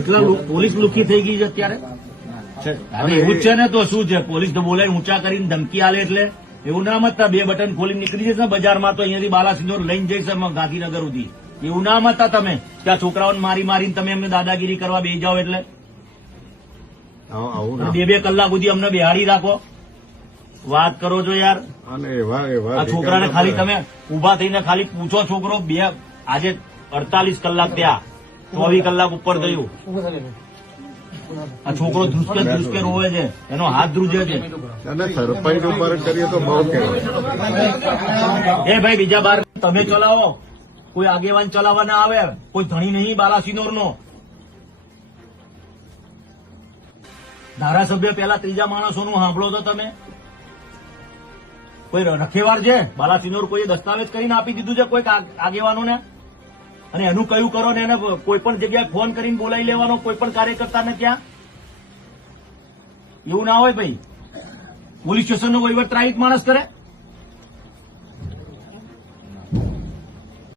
એટલા પોલીસ લુખી થઈ ગઈ છે અત્યારે. એવું જ છે ને, તો શું છે, પોલીસ તો બોલાય ઊંચા કરીને ધમકી આલે એટલે એવું ના મતતા 2 બટન ખોલી નીકળી જશે બજારમાં, તો અહીંયાથી બાલાસિનોર લઈને જઈશ ગાંધીનગર સુધી. એવું ના મતતા તમે કે આ છોકરાઓને મારી મારીને તમે એમને દાદાગીરી કરવા બેસી જાઓ. એટલે 2 કલાક સુધી અમને બેહાડી રાખો. વાત કરો છો યાર. આ છોકરાને ખાલી તમે ઉભા થઈને ખાલી પૂછો, છોકરો આજે 48 કલાક ત્યાં 24 કલાક ઉપર થયું. આ છોકરો ધ્રુસકે રોવે છે, એનો હાથ ધ્રુજે છે. સરપંચ ઉપર કરીએ તો બહુ કહેવાય. એ ભાઈ બીજા બાર તમે ચલાવો, કોઈ આગેવાન ચલાવવા ના આવે, કોઈ ધણી નહીં બાલાસિનોર નો. ધારાસભ્ય પેલા ત્રીજા માણસોનું સાંભળો તો તમે. કોઈ રખેવાર છે બાલાસિનોર, કોઈ દસ્તાવેજ કરીને આપી દીધું છે કોઈ આગેવાનોને, અને એનું કયું કરો ને એને કોઈ પણ જગ્યાએ ફોન કરીને બોલાવી લેવાનો કોઈ પણ કાર્યકર્તાને ત્યાં. એવું ના હોય ભાઈ. પોલીસ સ્ટેશનનો વહીવટ ત્રાહિત માણસ કરે.